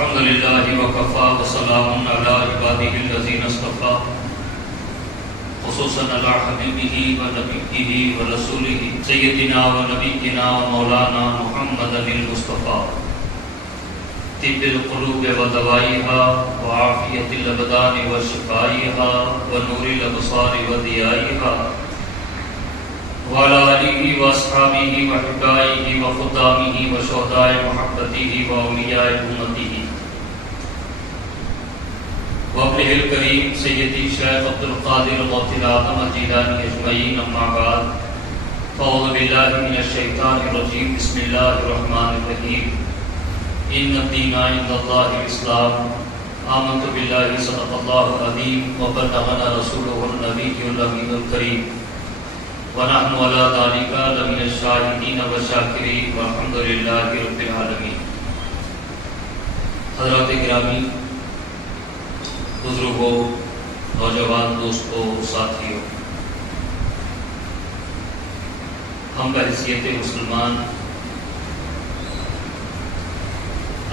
الحمد للہ وکفا وسلام علی عبادہ الذین اصطفیٰ خصوصاً علی حبیبہ ونبیہ ورسولہ سیدنا ونبینا ومولانا محمد المصطفیٰ طب القلوب ودوائها وعافیت الابدان وشفائها ونور الابصار وضیائها وعلى آلہ واصحابہ وحبائہ وخدامہ وشہداء محبتہ واولیاء امتہ وابنہ الکریم سیدی شیخ عبد القادر غوث اعظم الجیلانی اجمعین، اما بعد فاعوذ باللہ من الشیطان الرجیم، بسم اللہ الرحمن الرحیم، ان الدین عند اللہ الاسلام، آمنت باللہ صدق اللہ العظیم وبلغنا رسولہ النبی الامین الکریم ونحن علی ذلک لمن الشاہدین والشاکرین والحمد للہ رب العالمین۔ حضرات گرامی، بزرگوں، نوجوان دوستوں، ساتھیوں، ہم بحیثیت مسلمان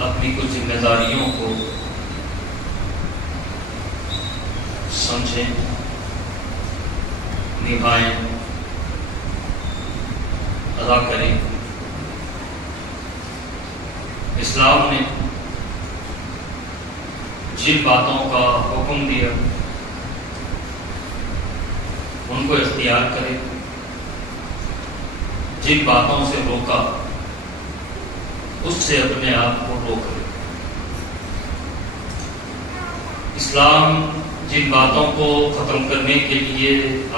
اپنی کچھ ذمہ داریوں کو سمجھیں، نبھائیں، ادا کریں۔ اسلام نے جن باتوں کا حکم دیا ان کو اختیار کرے، جن باتوں سے روکا اس سے اپنے آپ کو روک لے۔ اسلام جن باتوں کو ختم کرنے کے لیے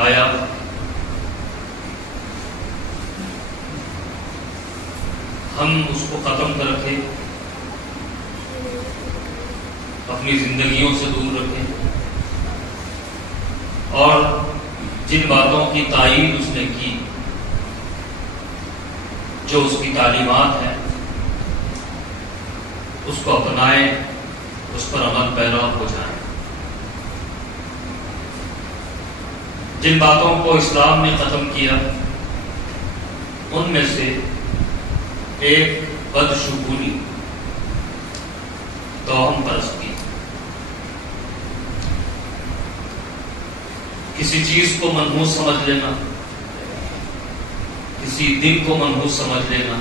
آیا ہم اس کو ختم کر رکھیں، اپنی زندگیوں سے دور رکھیں، اور جن باتوں کی تائید اس نے کی، جو اس کی تعلیمات ہیں، اس کو اپنائیں، اس پر عمل پیرا ہو جائیں۔ جن باتوں کو اسلام نے ختم کیا ان میں سے ایک بدشگونی، توہم پرستی، کسی چیز کو منحوس سمجھ لینا، کسی دن کو منحوس سمجھ لینا،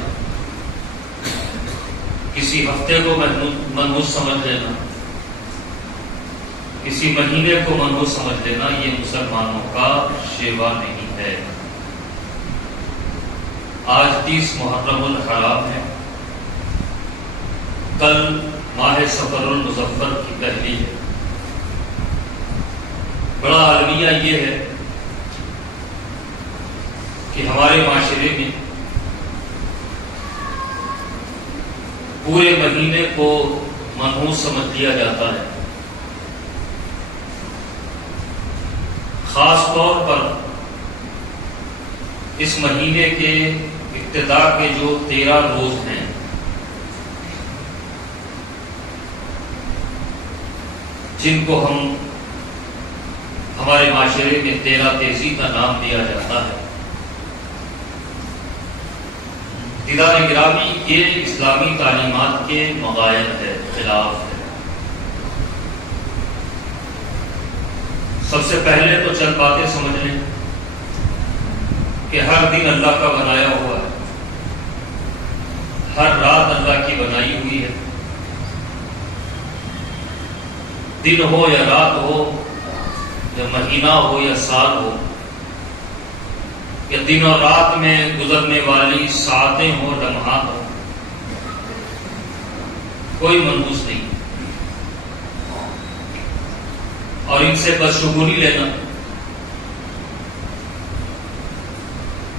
کسی ہفتے کو منحوس سمجھ لینا، کسی مہینے کو منحوس سمجھ لینا، یہ مسلمانوں کا شیوا نہیں ہے۔ آج 30 محرم الحرام ہے، کل ماہ سفر المظفر کی پہلی ہے۔ بڑا المیہ یہ ہے کہ ہمارے معاشرے میں پورے مہینے کو منحوس سمجھ لیا جاتا ہے، خاص طور پر اس مہینے کے ابتدا کے جو 13 روز ہیں، جن کو ہمارے معاشرے میں 13 تیزی کا نام دیا جاتا ہے۔ دیدار گرامی، یہ اسلامی تعلیمات کے مغائر ہے، خلاف ہے۔ سب سے پہلے تو چند باتیں سمجھ لیں کہ ہر دن اللہ کا بنایا ہوا ہے، ہر رات اللہ کی بنائی ہوئی ہے۔ دن ہو یا رات ہو، یا مہینہ ہو یا سال ہو، یا دن اور رات میں گزرنے والی ساعتیں ہوں، لمحات ہوں، کوئی منحوس نہیں۔ اور ان سے بدشگونی لینا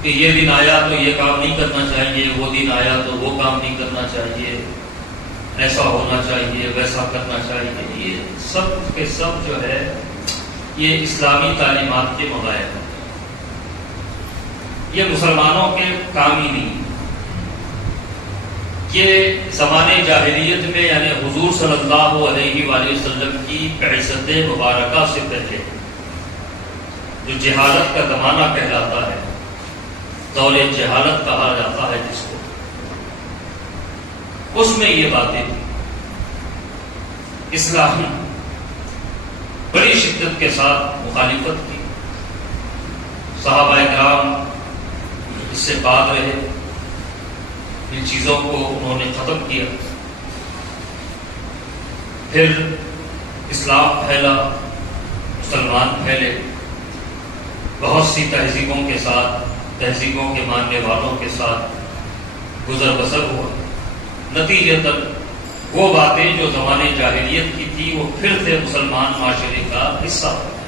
کہ یہ دن آیا تو یہ کام نہیں کرنا چاہیے، وہ دن آیا تو وہ کام نہیں کرنا چاہیے، ایسا ہونا چاہیے، ویسا کرنا چاہیے، یہ سب کے سب جو ہے یہ اسلامی تعلیمات کے مغائر ہیں۔ یہ مسلمانوں کے کام ہی نہیں۔ یہ زمانے جاہلیت میں، یعنی حضور صلی اللہ علیہ وآلہ وسلم کی بعثت مبارکہ سے پہلے، جو جہالت کا زمانہ کہلاتا ہے، دور جہالت کہا جاتا ہے جس کو، اس میں یہ باتیں تھیں۔ اسلام بڑی شدت کے ساتھ مخالفت کی، صحابہ کرام اس سے بعد رہے، ان چیزوں کو انہوں نے ختم کیا، پھر اسلام پھیلا، مسلمان پھیلے، بہت سی تہذیبوں کے ساتھ، تہذیبوں کے ماننے والوں کے ساتھ گزر بسر ہوا، نتیجتاً وہ باتیں جو زمانے جاہلیت کی تھی وہ پھر سے مسلمان معاشرے کا حصہ ہو گئی۔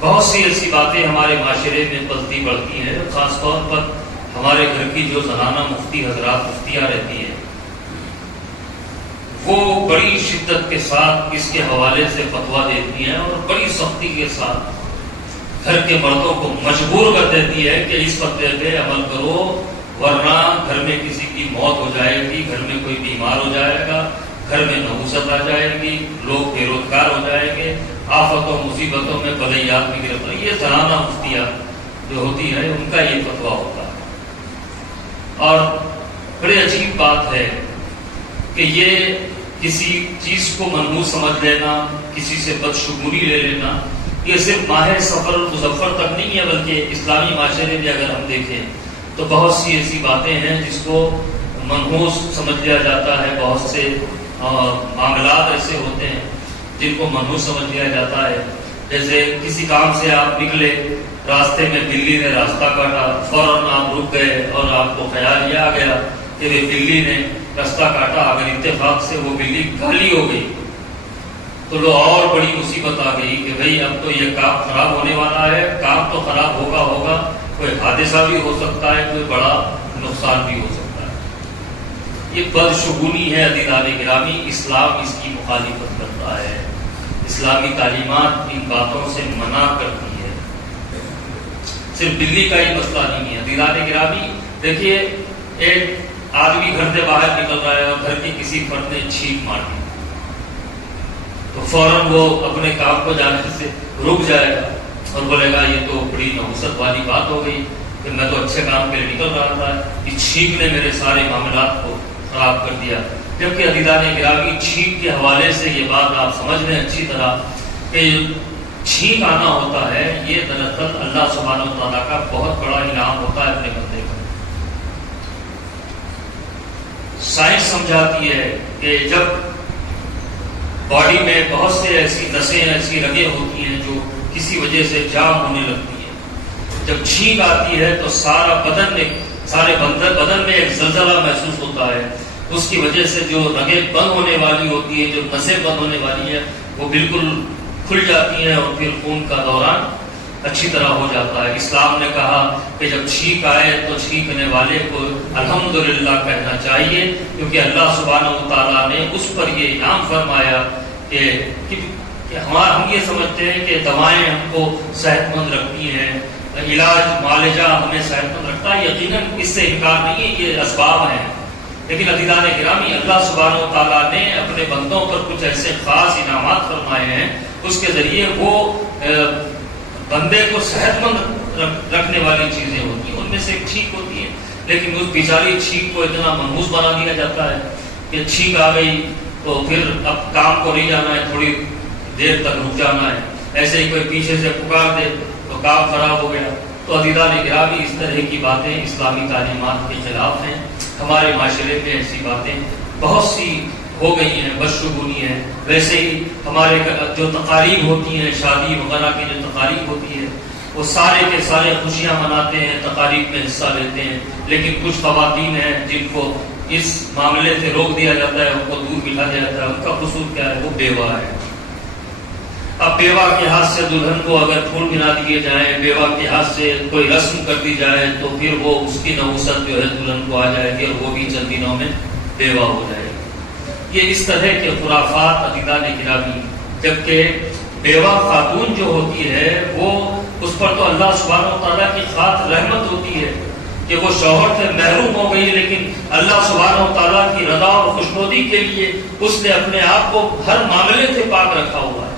بہت سی ایسی باتیں ہمارے معاشرے میں پلتی بڑھتی ہیں، خاص طور پر ہمارے گھر کی جو زنانہ مفتی حضرات مفتیاں رہتی ہیں، وہ بڑی شدت کے ساتھ اس کے حوالے سے فتویٰ دیتی ہیں اور بڑی سختی کے ساتھ گھر کے مردوں کو مجبور کر دیتی ہے کہ اس فتوے پہ عمل کرو، ورنہ گھر میں کسی کی موت ہو جائے گی، گھر میں کوئی بیمار ہو جائے گا، گھر میں نحوست آ جائے گی، لوگ بے روزگار ہو جائیں گے، آفتوں مصیبتوں میں بلیات میں گرفتار۔ یہ زنانہ مفتیاں جو ہوتی ہے ان کا یہ فتویٰ ہوتا ہے، اور بڑی عجیب بات ہے کہ یہ کسی چیز کو منحوس سمجھ لینا، کسی سے بدشگونی لے لینا، یہ صرف ماہ سفر مظفر تک نہیں ہے، بلکہ اسلامی معاشرے میں اگر ہم دیکھیں تو بہت سی ایسی باتیں ہیں جس کو منحوس سمجھ لیا جاتا ہے، بہت سے معاملات ایسے ہوتے ہیں جن کو منحوس سمجھ لیا جاتا ہے۔ جیسے کسی کام سے آپ نکلے، راستے میں بلی نے راستہ کاٹا، فوراً آپ رک گئے اور آپ کو خیال یہ آ گیا کہ بلی نے راستہ کاٹا، اگر اتفاق سے وہ بلی گالی ہو گئی تو لو اور بڑی مصیبت آ گئی کہ بھئی اب تو یہ کام خراب ہونے والا ہے، کام تو خراب ہوگا، کوئی حادثہ بھی ہو سکتا ہے، کوئی بڑا نقصان بھی ہو سکتا ہے۔ یہ بدشگونی ہے عزیزان گرامی، اسلام اس کی مخالفت کرتا ہے، اسلامی تعلیمات ان باتوں سے منع کرتی ہے۔ صرف بلی کا ہی مسئلہ نہیں ہے عزیزان گرامی، دیکھیے ایک آدمی گھر سے باہر نکل رہا ہے اور گھر کے کسی فرد نے چھینک مار دی تو فوراً وہ اپنے کام کو جانے سے رک جائے گا اور بولے گا یہ تو بڑی نحوست والی بات ہو گئی کہ میں تو اچھے کام کے لیے نکل رہا تھا، یہ چھینک نے میرے سارے معاملات کو خراب کر دیا۔ جبکہ عزیزان گرامی چھینک کے حوالے سے یہ بات آپ سمجھ لیں اچھی طرح کہ چھینک آنا ہوتا ہے، یہ دراصل اللہ سبحانہ و تعالیٰ کا بہت بڑا انعام ہوتا ہے اپنے بندے کا۔ سائنس سمجھاتی ہے کہ جب باڈی میں بہت سے ایسی نسیں ایسی رگیں ہوتی ہیں جو کسی وجہ سے جام ہونے لگتی ہیں، جب چھینک آتی ہے تو سارے بدن میں ایک زلزلہ محسوس ہوتا ہے، اس کی وجہ سے جو رگیں بند ہونے والی ہوتی ہیں، جو نسیں بند ہونے والی ہیں، وہ بالکل کھل جاتی ہیں اور پھر خون کا دوران اچھی طرح ہو جاتا ہے۔ اسلام نے کہا کہ جب چھینک آئے تو چھینکنے والے کو الحمدللہ کہنا چاہیے، کیونکہ اللہ سبحانہ و تعالیٰ نے اس پر یہ انعام فرمایا کہ ہم یہ سمجھتے ہیں کہ دوائیں ہم کو صحت مند رکھتی ہیں، علاج معالجہ ہمیں صحت مند رکھتا ہے، یقیناً اس سے انکار نہیں ہے، یہ اسباب ہیں، لیکن عزیزان گرامی اللہ سبحانہ و تعالیٰ نے اپنے بندوں پر کچھ ایسے خاص انعامات فرمائے ہیں، اس کے ذریعے وہ بندے کو صحت مند رکھنے والی چیزیں ہوتی ہیں، ان میں سے ایک چھینک ہوتی ہے، لیکن اس بیچاری چھینک کو اتنا منحوس بنا دیا جاتا ہے کہ چھینک آ گئی تو پھر اب کام کو نہیں جانا ہے، تھوڑی دیر تک رک جانا ہے، ایسے ہی کوئی پیچھے سے پکار دے تو کام خراب ہو گیا۔ تو عزیزان گرامی اس طرح کی باتیں اسلامی تعلیمات کے خلاف ہیں، ہمارے معاشرے میں ایسی باتیں بہت سی ہو گئی ہیں، بدشگونی ہے۔ ویسے ہی ہمارے جو تقاریب ہوتی ہیں، شادی وغیرہ کی جو تقاریب ہوتی ہے، وہ سارے کے سارے خوشیاں مناتے ہیں، تقاریب میں حصہ لیتے ہیں، لیکن کچھ خواتین ہیں جن کو اس معاملے سے روک دیا جاتا ہے، ان کو دور بٹھا دیا جاتا ہے۔ ان کا قصور کیا ہے؟ وہ بیوہ ہے۔ اب بیوہ کے ہاتھ سے دلہن کو اگر پھول ملا دیے جائیں، بیوہ کے ہاتھ سے کوئی رسم کر دی جائے تو پھر وہ اس کی نحوست جو ہے دلہن کو آ جائے گی اور وہ بھی چند دنوں میں بیوہ ہو جائے گی۔ یہ اس طرح کے خرافات عزیزان گرامی، جبکہ بیوہ خاتون جو ہوتی ہے وہ اس پر تو اللہ سبحانہ و تعالیٰ کی خاص رحمت ہوتی ہے کہ وہ شوہر سے محروم ہو گئی، لیکن اللہ سبحانہ و تعالیٰ کی رضا اور خوشنودی کے لیے اس نے اپنے آپ کو ہر معاملے سے پاک رکھا ہوا ہے،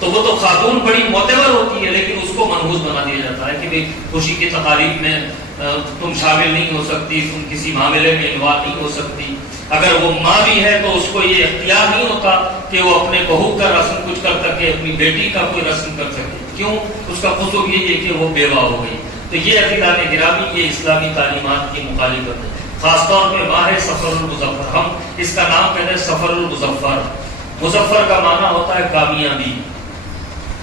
تو وہ تو خاتون بڑی معتبر ہوتی ہے، لیکن اس کو منحوس بنا دیا جاتا ہے کہ بھئی خوشی کی تقاریب میں تم شامل نہیں ہو سکتی، تم کسی معاملے میں انوالو نہیں ہو سکتی۔ اگر وہ ماں بھی ہے تو اس کو یہ اختیار نہیں ہوتا کہ وہ اپنے بہو کا رسم کچھ کر سکے، اپنی بیٹی کا کوئی رسم کر سکے. کیوں؟ اس کا قصور یہ ہے کہ وہ بیوہ ہو گئی. تو یہ عزیزان گرامی یہ اسلامی تعلیمات کی مخالفت ہے. خاص طور پہ ماہ سفر المظفر، ہم اس کا نام کہتے ہیں سفر المظفر. مظفر کا معنی ہوتا ہے کامیابی.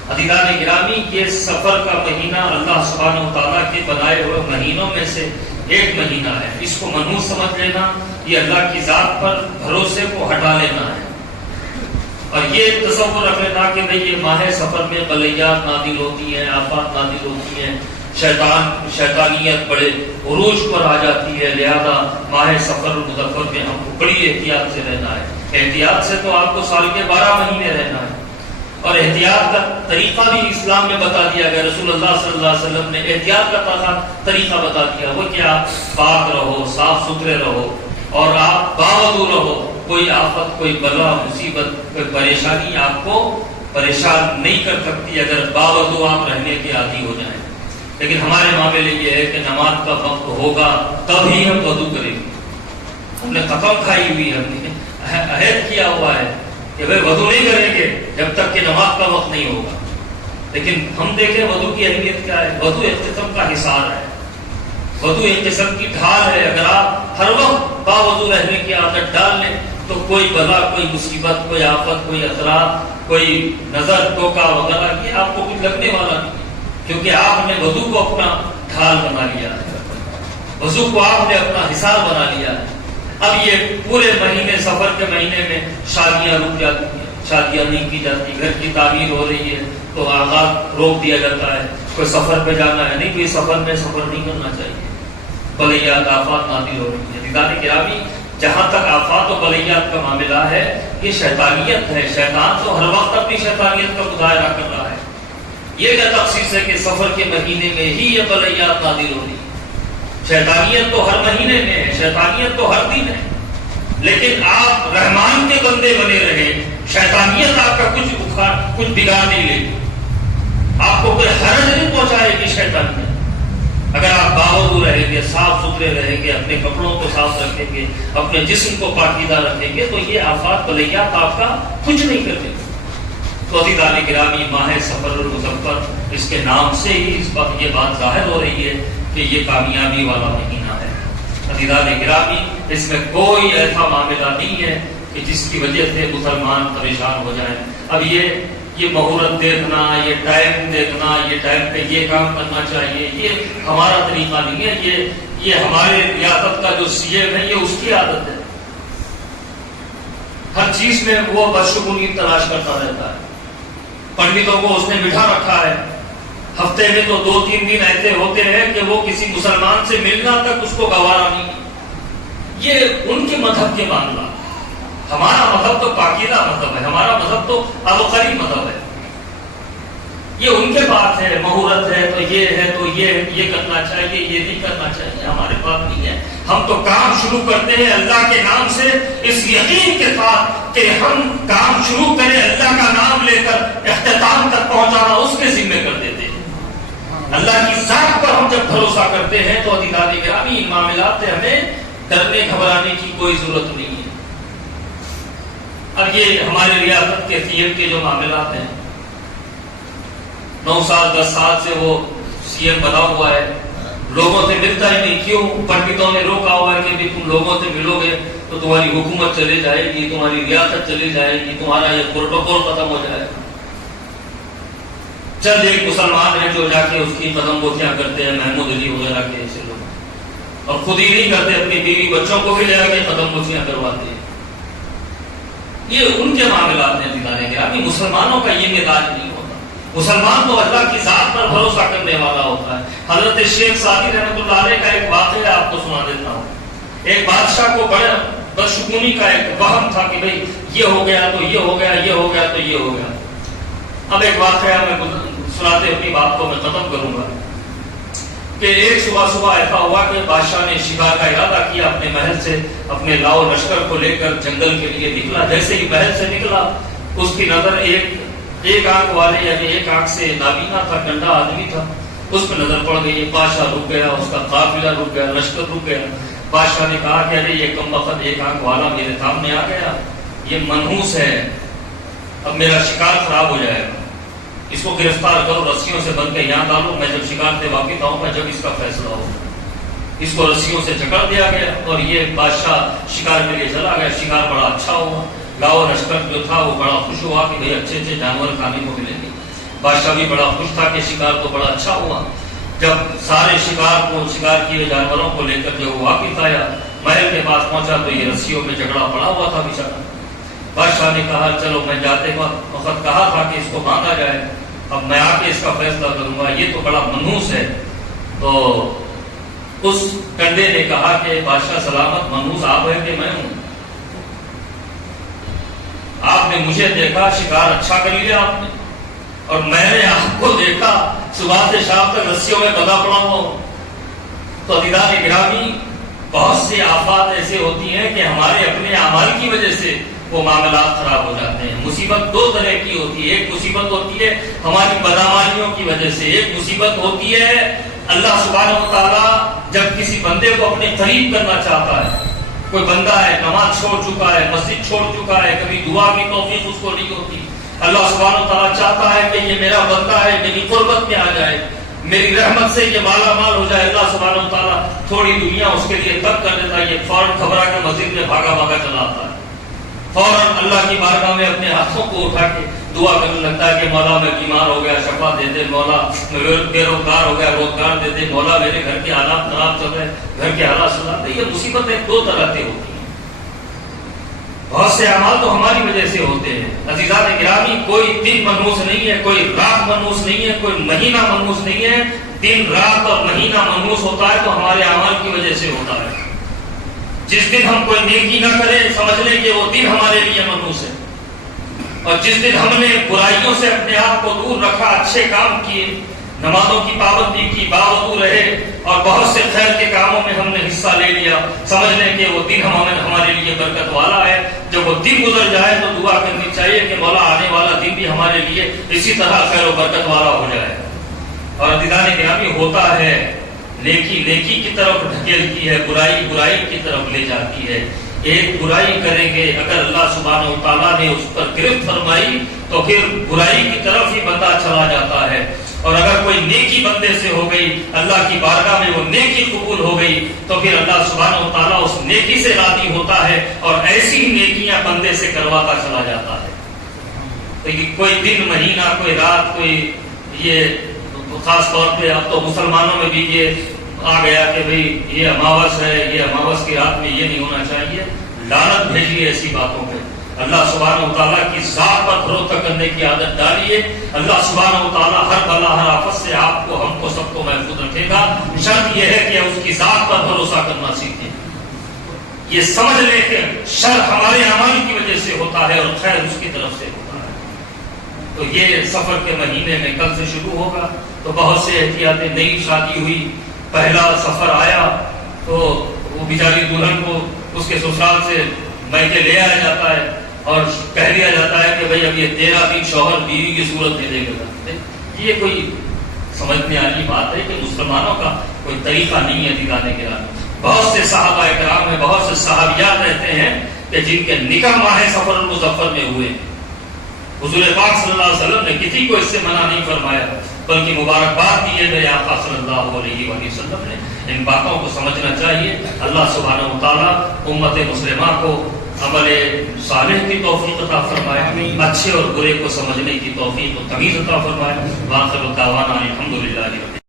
عزیزان گرامی یہ سفر کا مہینہ اللہ سبحانہ و تعالیٰ کے بنائے ہوئے مہینوں میں سے ایک مہینہ ہے. اس کو منحوس سمجھ لینا یہ اللہ کی ذات پر بھروسے کو ہٹا لینا ہے. اور یہ تصور رکھ لینا کہ بھئی یہ ماہ سفر میں بلیات نازل ہوتی ہیں، آفات نازل ہوتی ہیں، شیطانیت بڑے عروج پر آ جاتی ہے، لہذا ماہ سفر المظفر میں ہم کو بڑی احتیاط سے رہنا ہے. احتیاط سے تو آپ کو سال کے 12 مہینے رہنا ہے. اور احتیاط کا طریقہ بھی اسلام میں بتا دیا گیا. رسول اللہ صلی اللہ علیہ وسلم نے احتیاط کا طریقہ بتا دیا. وہ کیا؟ پاک رہو، صاف ستھرے رہو، اور آپ باوضو رہو. کوئی آفت، کوئی بلا، مصیبت، کوئی پریشانی آپ کو پریشان نہیں کر سکتی اگر باوضو آپ رہنے کے عادی ہو جائیں. لیکن ہمارے معاملے یہ ہے کہ نماز کا وقت ہوگا تبھی ہم وضو کریں گے. ہم نے قسم کھائی ہوئی ہے، ہم نے عہد کیا ہوا ہے کہ بھائی وضو نہیں کریں گے جب تک کہ نماز کا وقت نہیں ہوگا. لیکن ہم دیکھیں وضو کی اہمیت کیا ہے. وضو ایک قسم کا حصار ہے، وضو ایک قسم کی ڈھال ہے. اگر آپ ہر وقت باوضو رہنے کی عادت ڈال لیں تو کوئی بلا، کوئی مصیبت، کوئی آفت، کوئی اثرات، کوئی نظر ٹوکا وغیرہ یہ آپ کو کچھ لگنے والا نہیں، کیونکہ آپ نے وضو کو اپنا ڈھال بنا لیا ہے، وضو کو آپ نے اپنا حصار بنا لیا ہے. اب یہ پورے مہینے سفر کے مہینے میں شادیاں رک جاتی ہیں، شادیاں نہیں کی جاتی، گھر کی تعمیر ہو رہی ہے تو آغاز روک دیا جاتا ہے. کوئی سفر پہ جانا ہے، نہیں کوئی سفر میں سفر نہیں کرنا چاہیے. بلیات آفات نازل ہو رہی ہے. عزیزان گرامی جہاں تک آفات و بلیات کا معاملہ ہے یہ شیطانیت ہے. شیطان تو ہر وقت اپنی شیطانیت کا مظاہرہ کر رہا ہے. یہ کیا تخصیص ہے کہ سفر کے مہینے میں ہی یہ بلیات نازل ہو رہی ہے؟ شیطانیت تو ہر مہینے میں ہے، شیطانیت تو ہر دن ہے. لیکن آپ رحمان کے بندے بنے رہے، شیطانیت آپ کا کچھ بگاڑ نہیں لے گی، آپ کو کوئی حرج نہیں پہنچائے گی شیطانیت. اگر آپ باوضو رہیں گے، صاف ستھرے رہیں گے، اپنے کپڑوں کو صاف رکھیں گے، اپنے جسم کو پاکیزہ رکھیں گے تو یہ آفات بلیات آپ کا کچھ نہیں کریں گے. تو عزیزان گرامی ماہ سفر المظفر اس کے نام سے ہی یہ بات ظاہر ہو رہی ہے کہ یہ کامیابی والا مہینہ ہے. عزیزان گرامی اس میں کوئی ایسا معاملہ نہیں ہے کہ جس کی وجہ سے مسلمان پریشان ہو جائیں. اب یہ مہورت دیکھنا، یہ ٹائم دیکھنا، یہ ٹائم پہ یہ کام کرنا چاہیے، یہ ہمارا طریقہ نہیں ہے. یہ ہمارے ریاست کا جو سی ایم ہے یہ اس کی عادت ہے. ہر چیز میں وہ بدشگونی تلاش کرتا رہتا ہے. پنڈتوں کو اس نے بٹھا رکھا ہے. ہفتے میں تو 2-3 دن ایسے ہوتے ہیں کہ وہ کسی مسلمان سے ملنا تک اس کو گوارا نہیں. یہ ان کے مذہب کے معاملہ. ہمارا مذہب تو پاکیزہ مذہب ہے، ہمارا مذہب تو ابقری مذہب ہے. یہ ان کے پاس ہے، مہورت ہے تو یہ ہے تو یہ کرنا چاہیے، یہ نہیں کرنا چاہیے. ہمارے پاس نہیں ہے. ہم تو کام شروع کرتے ہیں اللہ کے نام سے، اس یقین کے ساتھ کہ ہم کام شروع کریں اللہ کا نام لے کر اختتام تک پہنچانا اس کے ذمہ کر دیتے ہیں. اللہ کی ذات پر ہم جب بھروسہ کرتے ہیں تو عزیزان گرامی ان معاملات سے ہمیں ڈرنے گھبرانے کی کوئی ضرورت نہیں ہے. اب یہ ہمارے ریاست کے سی ایم کے جو معاملات ہیں، 9 سال 10 سال سے وہ سی ایم بنا ہوا ہے، لوگوں سے ملتا ہی نہیں. کیوں؟ پنڈتوں نے روکا ہوا ہے کہ تم لوگوں سے ملو گے تو تمہاری حکومت چلی جائے گی، تمہاری ریاست چلی جائے گی، تمہارا یہ پروٹوکول ختم ہو جائے گا. چند ایک مسلمان ہیں جو جا کے اس کی قدم بوسیاں کرتے ہیں، محمود علی وغیرہ کے ایسے لوگ، اور خود ہی نہیں کرتے، اپنی بیوی بچوں کو بھی لے کے قدم بوسیاں کرواتے ہیں. یہ ان کے معاملات ہیں عزیزان گرامی. مسلمانوں کا یہ مزاج نہیں ہوتا. مسلمان تو اللہ کی ذات پر بھروسہ کرنے والا ہوتا ہے. حضرت شیخ سعدی رحمۃ اللہ علیہ کا ایک واقعہ آپ کو سنا دیتا ہوں. ایک بادشاہ کو بڑے بدشگونی کا ایک وہم تھا کہ بھئی یہ ہو گیا تو یہ ہو گیا، یہ ہو گیا تو یہ ہو گیا. اب ایک واقعہ میں سناتے اپنی بات کو میں ختم کروں گا کہ ایک صبح ایسا ہوا کہ بادشاہ نے شکار کا ارادہ کیا، اپنے محل سے اپنے لاؤ لشکر کو لے کر جنگل کے لیے نکلا. جیسے ہی محل سے نکلا اس کی نظر ایک آنکھ والے یعنی ایک آنکھ سے نابینا تھا، گنڈا آدمی تھا، اس پہ نظر پڑ گئی. بادشاہ رک گیا، اس کا قافلہ رک گیا، لشکر رک گیا. بادشاہ نے کہا کہ ارے یہ کم وقت ایک آنکھ والا میرے سامنے آ گیا، یہ منحوس ہے، اب میرا شکار خراب ہو جائے گا، اس کو گرفتار کرو، رسیوں سے بند کے یہاں ڈالو، میں جب شکار سے واپس آؤں گا جب اس کا فیصلہ ہو۔ اس کو رسیوں سے جکڑ دیا گیا اور یہ بادشاہ شکار کے لیے چلا گیا۔ شکار بڑا اچھا ہوا، گاؤں لشکر جو تھا وہ بڑا خوش ہوا کہ بھئی اچھے اچھے جانور کھانے کو ملیں گے۔ بادشاہ بھی بڑا خوش تھا کہ شکار تو بڑا اچھا ہوا۔ جب سارے شکار کیے جانوروں کو لے کر جب وہ واپس آیا، محل کے پاس پہنچا تو یہ رسیوں میں جھگڑا پڑا ہوا تھا بیچارہ۔ بادشاہ نے کہا چلو میں جاتے وقت کہا تھا کہ اس کو باندھا جائے، اب میں آ کے اس کا فیصلہ کروں گا، یہ تو بڑا منحوس ہے۔ تو اس کنڈے نے کہا کہ بادشاہ سلامت، منحوس آپ ہے کہ میں ہوں؟ آپ نے مجھے دیکھا، شکار اچھا کر لیا آپ نے، اور میں نے آپ کو دیکھا صبح سے شام تک رسیوں میں بندھا پڑا ہوا۔ تو عزیزان گرامی، بہت سی آفات ایسے ہوتی ہیں کہ ہمارے اپنے اعمال کی وجہ سے وہ معاملات خراب ہو جاتے ہیں۔ مصیبت دو طرح کی ہوتی ہے، ایک مصیبت ہوتی ہے ہماری بدعمالیوں کی وجہ سے، ایک مصیبت ہوتی ہے اللہ سبحانہ و تعالیٰ جب کسی بندے کو اپنے قریب کرنا چاہتا ہے۔ کوئی بندہ ہے نماز چھوڑ چکا ہے، مسجد چھوڑ چکا ہے، کبھی دعا کی توفیق اس کو نہیں ہوتی، اللہ سبحانہ و تعالیٰ چاہتا ہے کہ یہ میرا بندہ ہے میری قربت میں آ جائے، میری رحمت سے یہ مالا مال ہو جائے۔ اللہ سبحانہ و تعالیٰ تھوڑی دنیا اس کے لیے تب کر دیتا ہے، یہ فوراً گھبرا کے مسجد میں بھاگا چلا آتا ہے، فوراً اللہ کی بارگاہ میں اپنے ہاتھوں کو اٹھا کے دعا کرنے لگتا ہے کہ مولا میں بیمار ہو گیا شفا دے دے، مولا میں بے روزگار ہو گیا روزگار دے دے، مولا میرے گھر کے حالات خراب چل رہے گھر کے حالات سنا دے۔ یہ مصیبتیں دو طرح کی ہوتی ہیں، بہت سے اعمال تو ہماری وجہ سے ہوتے ہیں۔ عزیزان گرامی، کوئی دن منحوس نہیں ہے، کوئی رات منحوس نہیں ہے، کوئی مہینہ منحوس نہیں ہے۔ دن رات اور مہینہ منحوس ہوتا ہے تو ہمارے اعمال کی وجہ سے ہوتا ہے۔ جس دن ہم کوئی نیکی نہ کریں سمجھ لیں کہ وہ دن ہمارے لیے منحوس ہے، اور جس دن ہم نے برائیوں سے اپنے آپ کو دور رکھا، اچھے کام کیے، نمازوں کی پابندی کی، باوضو رہے اور بہت سے خیر کے کاموں میں ہم نے حصہ لے لیا، سمجھ لیں کہ وہ دن ہمارے لیے برکت والا ہے۔ جب وہ دن گزر جائے تو دعا کرنی چاہیے کہ مولا آنے والا دن بھی ہمارے لیے اسی طرح خیر و برکت والا ہو جائے۔ اور عزیزان گرامی، ہوتا ہے نیکی نیکی کی طرف ڈھکیلتی ہے، برائی برائی کی طرف لے جاتی ہے۔ ایک برائی کریں گے، اگر اللہ سبحانہ و تعالیٰ نے اس پر گرفت فرمائی تو پھر برائی کی طرف ہی بندہ چلا جاتا ہے، اور اگر کوئی نیکی بندے سے ہو گئی، اللہ کی بارگاہ میں وہ نیکی قبول ہو گئی تو پھر اللہ سبحانہ و تعالیٰ اس نیکی سے راضی ہوتا ہے اور ایسی ہی نیکیاں بندے سے کرواتا چلا جاتا ہے۔ تو کوئی دن مہینہ کوئی رات کوئی، یہ خاص طور پہ اب تو مسلمانوں میں بھی یہ آ گیا کہ بھئی یہ اماوس ہے، یہ اماوس کی رات میں یہ نہیں ہونا چاہیے، لعنت بھیجیے ایسی باتوں پہ۔ اللہ سبحانہ و تعالیٰ کی ذات پر بھروسہ کرنے کی عادت ڈالیے، اللہ سبحانہ و تعالیٰ ہر بلا ہر آفت سے آپ کو ہم کو سب کو محفوظ رکھے گا۔ شرط یہ ہے کہ اس کی ذات پر بھروسہ کرنا سیکھیں، یہ سمجھ لیں کہ شر ہمارے اعمال کی وجہ سے ہوتا ہے اور خیر اس کی طرف سے ہوتا ہے۔ تو یہ سفر کے مہینے میں کل سے شروع ہوگا، تو بہت سے احتیاطیں، نئی شادی ہوئی، پہلا سفر آیا تو وہ بیچاری دلہن کو اس کے سسرال سے میکے لے آیا جاتا ہے اور کہہ دیا جاتا ہے کہ بھئی اب یہ 13 دن شوہر بیوی کی صورت میں دے گا۔ یہ کوئی سمجھنے والی بات ہے کہ مسلمانوں کا کوئی طریقہ نہیں ہے دکھانے کے لیے۔ بہت سے صحابہ کرام ہیں، بہت سے صحابیات رہتے ہیں کہ جن کے نکاح ماہ سفر المظفر میں ہوئے، حضور پاک صلی اللہ علیہ وسلم نے کسی کو اس سے منع نہیں فرمایا، بلکہ مبارکباد دی ہے میرے آقا صلی اللہ علیہ وسلم نے۔ ان باتوں کو سمجھنا چاہیے۔ اللہ سبحانہ و تعالیٰ امت مسلمہ کو عمل صالح کی توفیق عطا فرمائے، اچھے اور برے کو سمجھنے کی توفیق و تمیز عطا فرمائے۔ وآخر دعوانا الحمدللہ۔